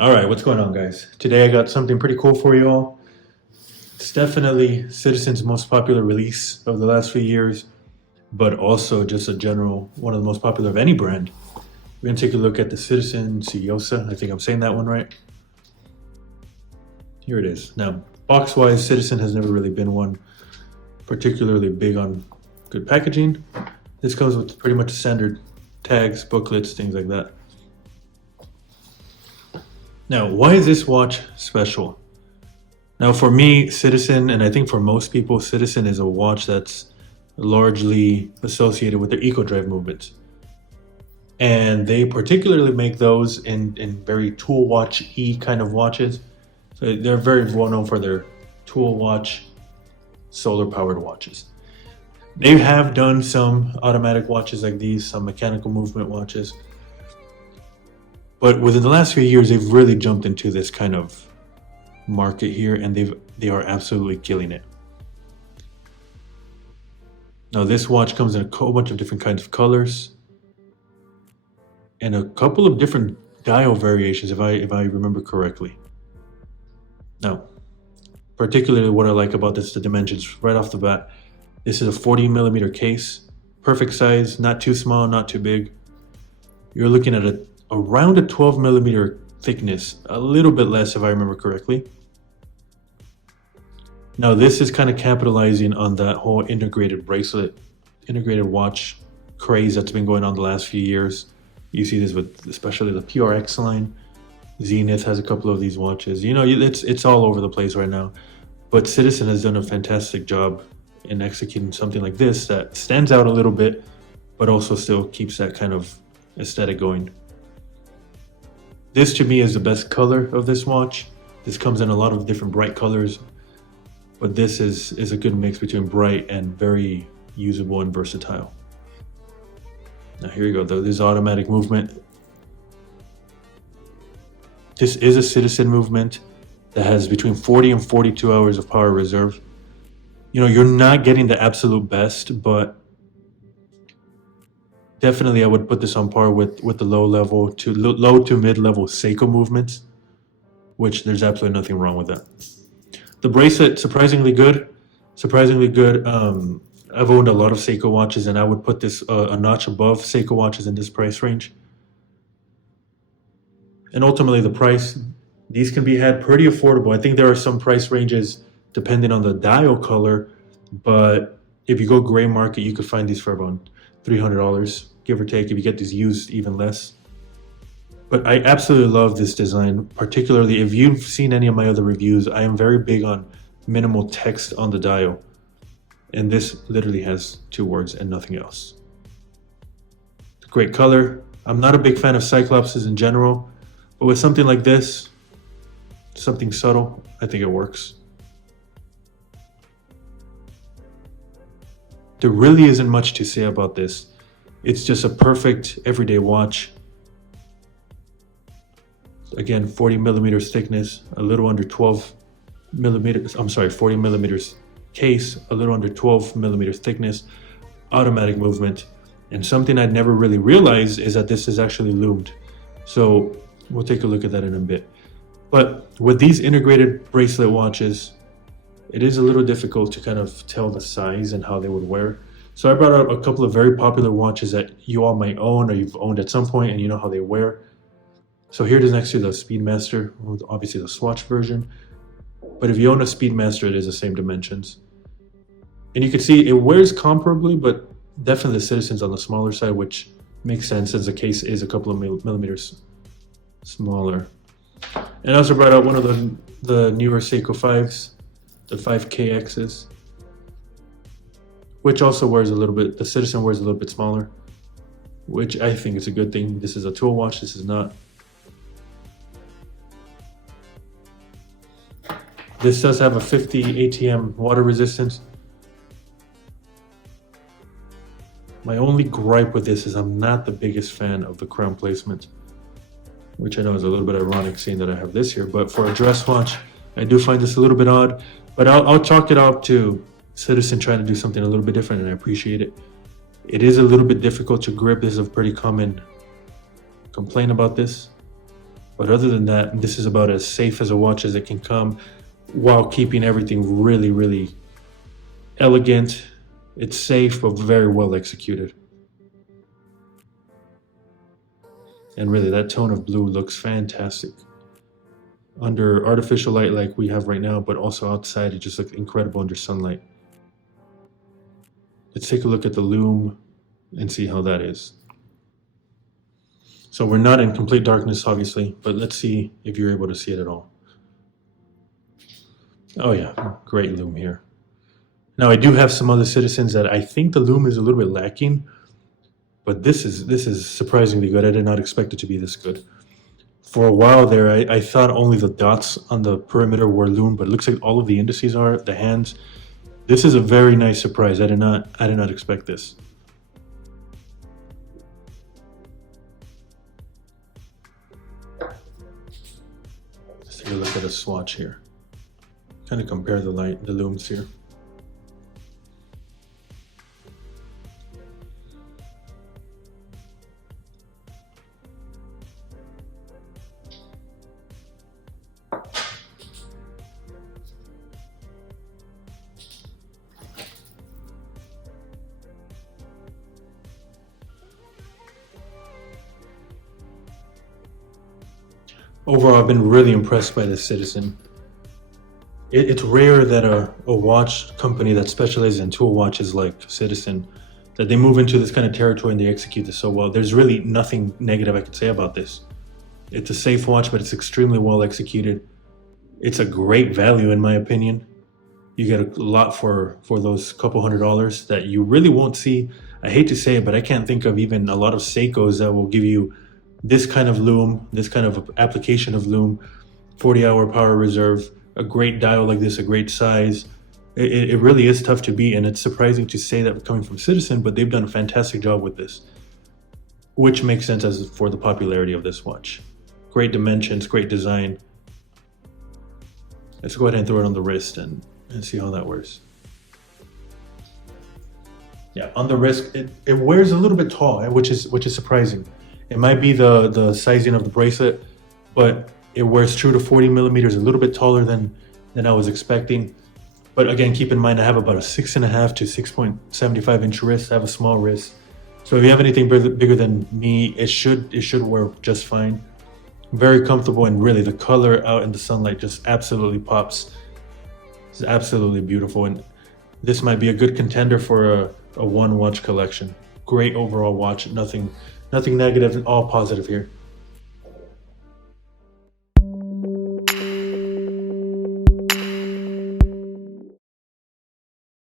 All right, what's going on, guys? Today I got something pretty cool for you all. It's definitely Citizen's most popular release of the last few years, but also just a general one of the most popular of any brand. We're gonna take a look at the Citizen Tsuyosa. I think I'm saying that one right. Here it is. Now, box-wise, Citizen has never really been one particularly big on good packaging. This comes with pretty much standard tags, booklets, things like that. Now, why is this watch special? Now, for me, Citizen, and I think for most people, Citizen is a watch that's largely associated with their eco-drive movements. And they particularly make those in very tool watch-y kind of watches. So they're very well known for their tool watch, solar-powered watches. They have done some automatic watches like these, some mechanical movement watches. But within the last few years, they've really jumped into this kind of market here, and they are absolutely killing it. Now, this watch comes in a whole bunch of different kinds of colors and a couple of different dial variations, if I remember correctly. Now, particularly what I like about this, the dimensions right off the bat. This is a 40mm case, perfect size, not too small, not too big. You're looking at around a 12mm thickness, a little bit less if I remember correctly. Now this is kind of capitalizing on that whole integrated bracelet, integrated watch craze that's been going on the last few years. You see this with especially the PRX line. Zenith has a couple of these watches. You know, it's all over the place right now. But Citizen has done a fantastic job in executing something like this that stands out a little bit, but also still keeps that kind of aesthetic going. This to me is the best color of this watch. This comes in a lot of different bright colors, but this is a good mix between bright and very usable and versatile. Now here you go, though. This automatic movement. This is a Citizen movement that has between 40 and 42 hours of power reserve. You know, you're not getting the absolute best, but definitely I would put this on par with the low to mid-level Seiko movements, which there's absolutely nothing wrong with that. The bracelet, surprisingly good. I've owned a lot of Seiko watches, and I would put this a notch above Seiko watches in this price range. And ultimately the price, these can be had pretty affordable. I think there are some price ranges depending on the dial color, but if you go gray market, you could find these for around $300, give or take. If you get these used, even less. But I absolutely love this design, particularly if you've seen any of my other reviews. I am very big on minimal text on the dial, and this literally has 2 words and nothing else. Great color. I'm not a big fan of Cyclopses in general, but with something like this, something subtle, I think it works. There really isn't much to say about this. It's just a perfect everyday watch. Again, 40mm thickness, a little under 12mm. I'm sorry, 40mm case, a little under 12mm thickness, automatic movement. And something I'd never really realized is that this is actually loomed. So we'll take a look at that in a bit. But with these integrated bracelet watches, it is a little difficult to kind of tell the size and how they would wear. So I brought out a couple of very popular watches that you all might own or you've owned at some point and you know how they wear. So here it is next to the Speedmaster, obviously the Swatch version. But if you own a Speedmaster, it is the same dimensions. And you can see it wears comparably, but definitely the Citizen's on the smaller side, which makes sense as the case is a couple of millimeters smaller. And I also brought out one of the newer Seiko 5s, the 5KXs, which also wears a little bit, the Citizen wears a little bit smaller, which I think is a good thing. This is a tool watch, this is not. This does have a 50 ATM water resistance. My only gripe with this is I'm not the biggest fan of the crown placement, which I know is a little bit ironic seeing that I have this here, but for a dress watch, I do find this a little bit odd, but I'll chalk it up to Citizen trying to do something a little bit different, and I appreciate it. It is a little bit difficult to grip. This is a pretty common complaint about this, But other than that, this is about as safe as a watch as it can come, while keeping everything really, really elegant. It's safe, but very well executed. And really, that tone of blue looks fantastic. Under artificial light like we have right now, but also outside, it just looks incredible under sunlight. Let's take a look at the Lume and see how that is. So we're not in complete darkness, obviously, but let's see if you're able to see it at all. Oh yeah, great Lume here. Now I do have some other citizens that I think the Lume is a little bit lacking, but this is surprisingly good. I did not expect it to be this good. For a while there, I thought only the dots on the perimeter were Lume, but it looks like all of the indices are, the hands. This is a very nice surprise. I did not expect this. Let's take a look at a swatch here. Kind of compare the Lumes here. Overall, I've been really impressed by this Citizen. It's rare that a watch company that specializes in tool watches like Citizen, that they move into this kind of territory and they execute this so well. There's really nothing negative I could say about this. It's a safe watch, but it's extremely well executed. It's a great value in my opinion. You get a lot for those couple $100s that you really won't see. I hate to say it, but I can't think of even a lot of Seikos that will give you this kind of Lume, this kind of application of Lume, 40-hour power reserve, a great dial like this, a great size. It really is tough to beat, and it's surprising to say that coming from Citizen, but they've done a fantastic job with this, which makes sense as for the popularity of this watch. Great dimensions, great design. Let's go ahead and throw it on the wrist and see how that wears. Yeah, on the wrist, it wears a little bit tall, which is surprising. It might be the sizing of the bracelet, but it wears true to 40 millimeters, a little bit taller than I was expecting. But again, keep in mind, I have about a 6.5 to 6.75 inch wrist. I have a small wrist. So if you have anything bigger than me, it should work just fine. Very comfortable, and really the color out in the sunlight just absolutely pops. It's absolutely beautiful, and this might be a good contender for a one watch collection. Great overall watch, nothing negative, all positive here.